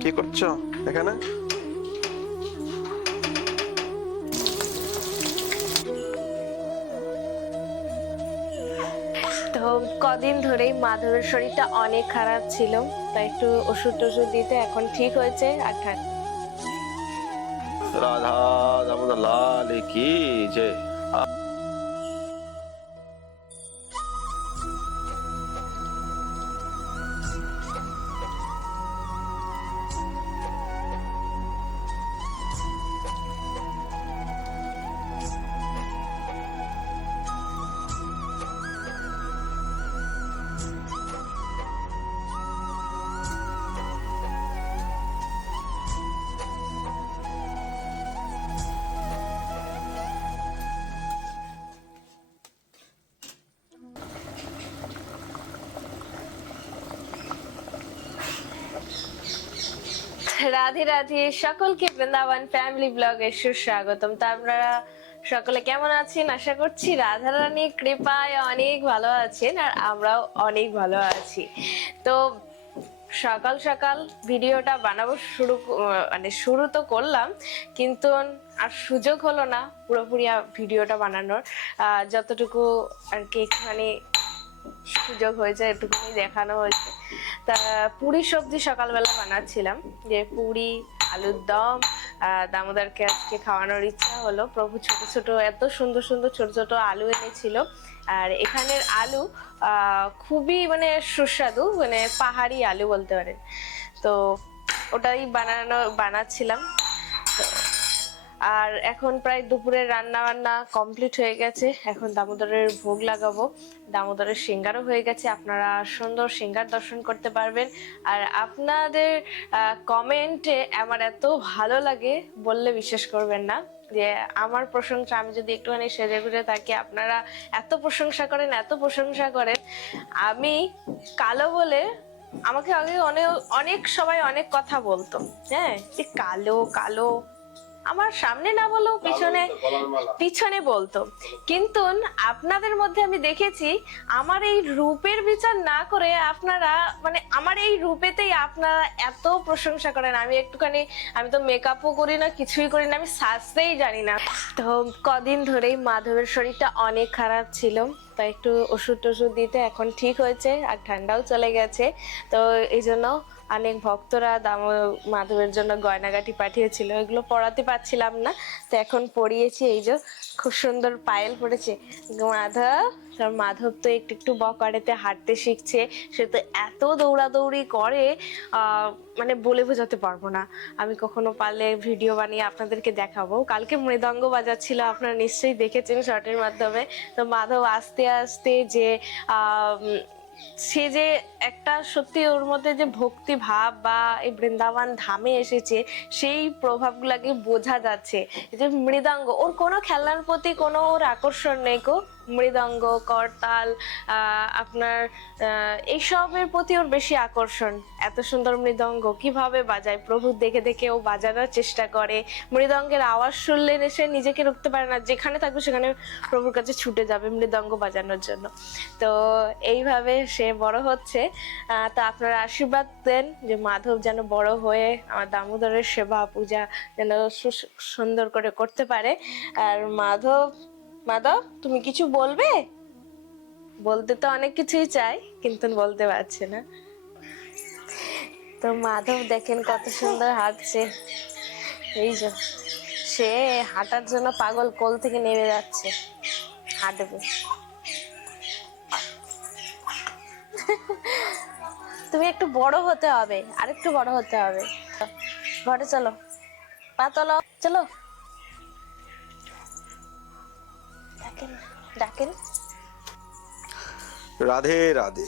কি করছো এখানে? তো কদিন ধরেই মাধবের শরীরটা অনেক খারাপ ছিল, তাই একটু ওষুধ টষুধ দিতে এখন ঠিক হয়েছে। আর রাধা দামোদর লাল কি যে। রাধে রাধে, সকলকে বৃন্দাবন ফ্যামিলি ব্লগে সুস্বাগতম। তো আপনারা সকলে কেমন আছেন? আশা করছি রাধা রানীর কৃপায় অনেক ভালো আছেন, আর আমরাও অনেক ভালো আছি। তো সকাল সকাল ভিডিওটা বানাবো শুরু তো করলাম, কিন্তু আর সুযোগ হলো না পুরোপুরি ভিডিওটা বানানোর। যতটুকু আর কি একটুখানি সুযোগ হয়েছে এটুকুনি দেখানো হয়েছে। তা পুরি সবজি সকালবেলা বানাচ্ছিলাম, যে পুরি আলুর দম। দামোদরকে আজকে খাওয়ানোর ইচ্ছা হলো। প্রভু ছোট ছোট এত সুন্দর সুন্দর ছোট ছোট আলু এনেছিল, আর এখানের আলু খুবই মানে সুস্বাদু, মানে পাহাড়ি আলু বলতে পারেন। তো ওটাই বানাচ্ছিলাম। আর এখন প্রায় দুপুরের রান্না বান্না কমপ্লিট হয়ে গেছে। এখন দামোদরের ভোগ লাগাবো। দামোদরের সিঙ্গারও হয়ে গেছে, আপনারা সুন্দর সিঙ্গার দর্শন করতে পারবেন। আর আপনাদের কমেন্টে আমার এত ভালো লাগে বললে বিশ্বাস করবেন না, যে আমার প্রশংসা, আমি যদি একটুখানি সেজে গুজে থাকি আপনারা এত প্রশংসা করেন, এত প্রশংসা করেন। আমি কালো বলে আমাকে আগে অনেক অনেক সবাই অনেক কথা বলতো, হ্যাঁ, যে কালো কালো, আমার সামনে না বলেও পিছনে পিছনে বলতো। কিন্তু আপনাদের মধ্যে আমি দেখেছি আমার এই রূপের বিচার না করে আপনারা মানে আমার এই রূপেতেই আপনারা এত প্রশংসা করেন। আমি তো মেকআপও করি না, কিছুই করি না, আমি সাজতেই জানি না। তো কদিন ধরেই মাধবের শরীরটা অনেক খারাপ ছিল, তাই একটু ওষুধ টষুধ দিতে এখন ঠিক হয়েছে, আর ঠান্ডাও চলে গেছে। তো এই জন্য অনেক ভক্তরা মাধবের জন্য গয়নাগাটি পাঠিয়েছিল, এগুলো পরাতে পারছিলাম না, তো এখন পরিয়েছি। এই যে খুব সুন্দর পায়েল পড়েছে। মাধব তো একটু একটু বকারেতে হাঁটতে শিখছে, সে তো এত দৌড়াদৌড়ি করে মানে বলে বোঝাতে পারবো না। আমি কখনো পারলে ভিডিও বানিয়ে আপনাদেরকে দেখাবো। কালকে মৃদঙ্গ বাজাচ্ছিল, আপনারা নিশ্চয়ই দেখেছেন শর্টের মাধ্যমে। তো মাধব আস্তে আস্তে যে সে যে একটা সত্যি ওর মধ্যে যে ভক্তি ভাব বা এই বৃন্দাবন ধামে এসেছে, সেই প্রভাবগুলাকে বোঝা যাচ্ছে। যে মৃদঙ্গ, ওর কোনো খেলনার প্রতি কোনো ওর আকর্ষণ নেই গো। মৃদঙ্গ, করতাল, আপনার এইসবের প্রতি ওর বেশি আকর্ষণ। এত সুন্দর মৃদঙ্গ কিভাবে বাজায়, প্রভু দেখে দেখে ও বাজানোর চেষ্টা করে। মৃদঙ্গের আওয়াজ শুনলে সে নিজেকে রুখতে পারে না, যেখানে থাকবে সেখানে প্রভুর কাছে ছুটে যাবে মৃদঙ্গ বাজানোর জন্য। তো এইভাবে সে বড় হচ্ছে। তো আপনারা আশীর্বাদ দেন যে মাধব যেন বড় হয়ে আমার দামোদরের সেবা পূজা যেন সুন্দর করে করতে পারে। আর মাধব, তুমি কিছু বলবে? বলতে তো অনেক কিছুই চাই, কিন্তু বলতে পারছে না। তো মাধব দেখেন কত সুন্দর হাঁটছে। এই যে সে হাঁটার জন্য পাগল, কোল থেকে নেমে যাচ্ছে, হাঁটবে। তুমি একটু বড় হতে হবে, আরেকটু বড় হতে হবে। ঘরে চলো, পা তোলো, চলো। ডাকেন ডাকেন। রাধে রাধে।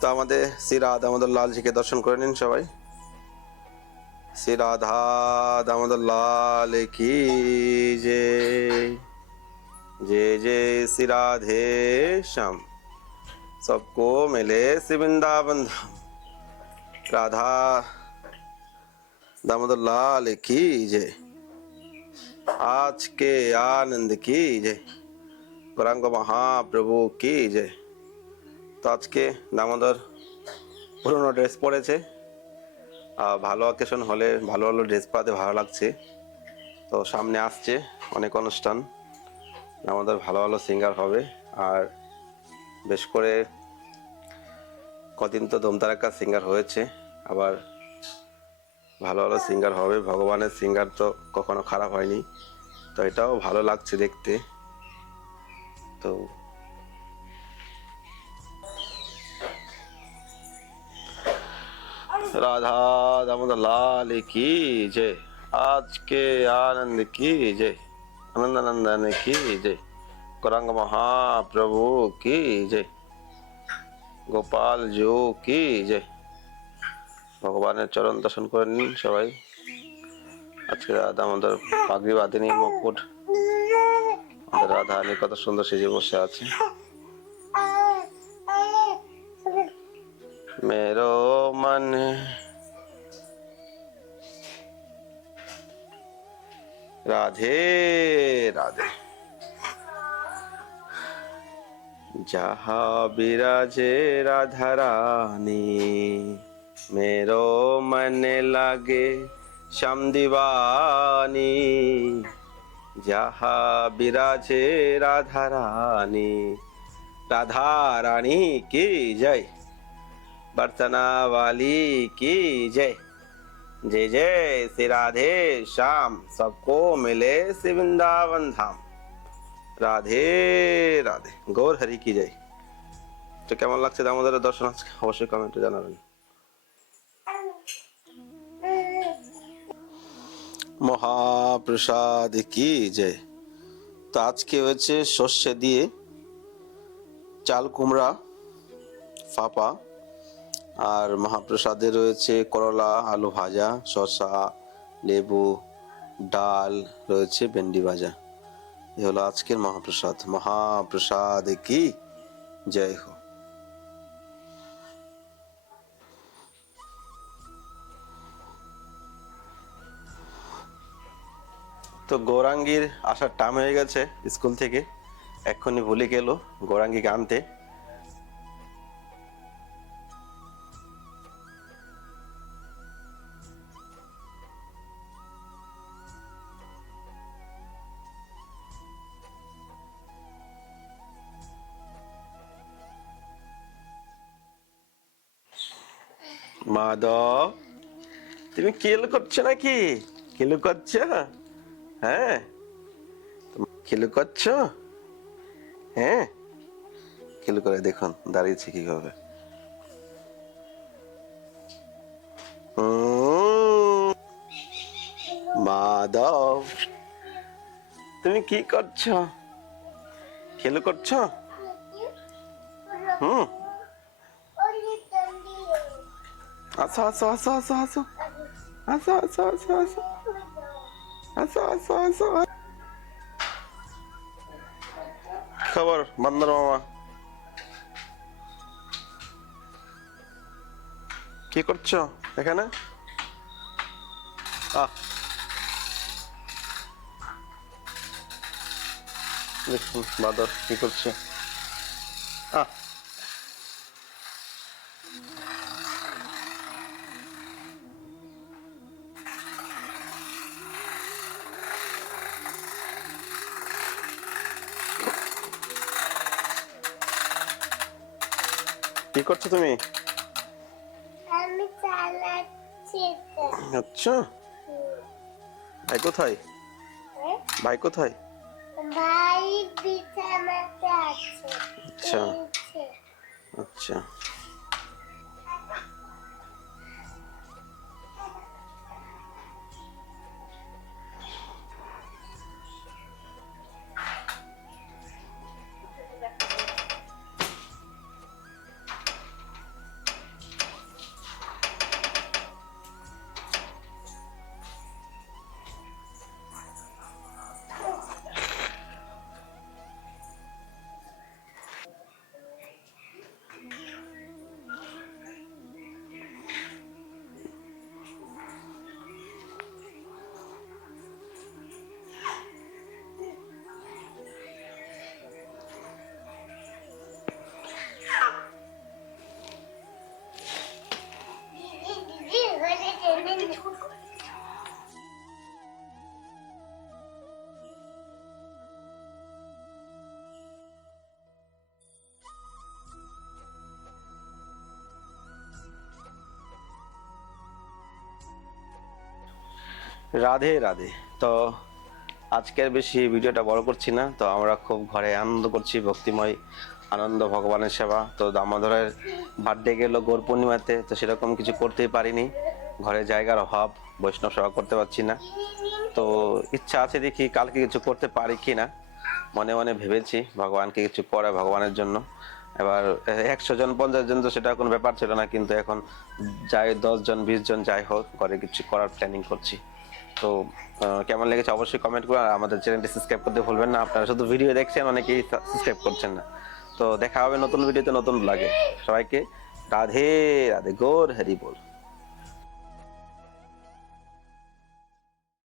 তো আমাদের শ্রী রাধা দামোদর লালজিকে দর্শন করে নিন সবাই। শ্রী রাধা দামোদর লাল কি जय। जय जय श्री राधे श्याम, सबको मिले श्री वृंदावन धाम। राधा दामोदर लाल की जय। आज के आनंद की जय। गौरांग महाप्रभु की जय। তো আজকে দামোদর পুরোনো ড্রেস পরেছে। ভালো অকেশন হলে ভালো ভালো ড্রেস পরাতে ভালো লাগছে। তো সামনে আসছে অনেক অনুষ্ঠান, আমাদের ভালো ভালো সিঙ্গার হবে। আর বেশ করে কদিন তো দমতারাক্কা সিঙ্গার হয়েছে, আবার ভালো ভালো সিঙ্গার হবে। ভগবানের সিঙ্গার তো কখনো খারাপ হয়নি, তো এটাও ভালো লাগছে দেখতে। তো राधा दामोदर लाल की जय, आज के आनंद की जय, आनंद नंदन की जय, गौरांग महाप्रभु की जय, গোপাল জো কি জয়। ভগবানের চরণ দর্শন করে নিন সবাই। আজকে আমাদের পাগড়ি বাঁধেনি, মুকুট, আমাদের রাধা রানী কত সুন্দর সেজে বসে আছে। मेरो मन राधे राधे, जहाँ विराजे राधा रानी, मेरो मन लागे श्याम दीवानी। जहाँ विराजे राधा रानी, राधा रानी की जय, बरसना वाली की जय। जय जय श्री राधे श्याम, सबको मिले श्री वृंदावन धाम। রাধে রাধে, গৌর হরি কি জয়। তো কেমন লাগছে দামোদরের দর্শন আজকে অবশ্যই কমেন্টে জানাবেন। মহাপ্রসাদ কি জয়। তো আজকে হয়েছে সর্ষে দিয়ে চাল কুমড়া ফাঁপা, আর মহাপ্রসাদে রয়েছে করলা আলু ভাজা, শসা, লেবু, ডাল, রয়েছে ভেন্ডি ভাজা। এ হলো আজকের মহাপ্রসাদ। মহাপ্রসাদ কি জয় হো। তো গৌরাঙ্গীর আসার টাইম হয়ে গেছে স্কুল থেকে, এক্ষুনি ভুলে গেল গৌরাঙ্গীকে আনতে। মাধব, তুমি খেল করছো নাকি? খেলু করছো? হ্যাঁ খেলু করছো? হ্যাঁ খেলু করে দেখুন দাঁড়িয়েছে কিভাবে। মাধব, তুমি কি করছো? খেলু করছো? হুম, আসো আসো আসো আসো আসো আসো আসো আসো আসো আসো আসো আসো। খবর বান্দর মামা, কি করছো এখানে? দেখুন বাদর কি করছে। কি করছো তুমি? আমি চালাচ্ছি। আচ্ছা, ভাই কোথায়? ভাই কোথায়? ভাই বিছানাতে আছে। আচ্ছা আচ্ছা। রাধে রাধে। তো আজকের বেশি ভিডিওটা বড় করছি না, তো আমরা খুব ঘরে আনন্দ করছি, ভক্তিময় আনন্দ, ভগবানের সেবা। তো দামোদরের বার্থডে গেল গৌর পূর্ণিমাতে, তো সেরকম কিছু করতেই পারিনি, ঘরে জায়গার অভাব, বৈষ্ণব সেবা করতে পারছি না। তো ইচ্ছা আছে, দেখি কালকে কিছু করতে পারি কি না, মনে মনে ভেবেছি ভগবানকে কিছু করে ভগবানের জন্য। এবার 100 জন 50 জন তো সেটা কোনো ব্যাপার ছিল না, কিন্তু এখন যাই 10 জন 20 জন যাই হোক, করে কিছু করার প্ল্যানিং করছি। তো কেমন লেগেছে অবশ্যই কমেন্ট করুন, আর আমাদের চ্যানেলটি সাবস্ক্রাইব করতে ভুলবেন না। আপনারা শুধু ভিডিও দেখছেন, অনেকেই সাবস্ক্রাইব করছেন না। তো দেখা হবে নতুন ভিডিওতে নতুন লাগে। সবাইকে রাধে রাধে, গৌর হরি বল।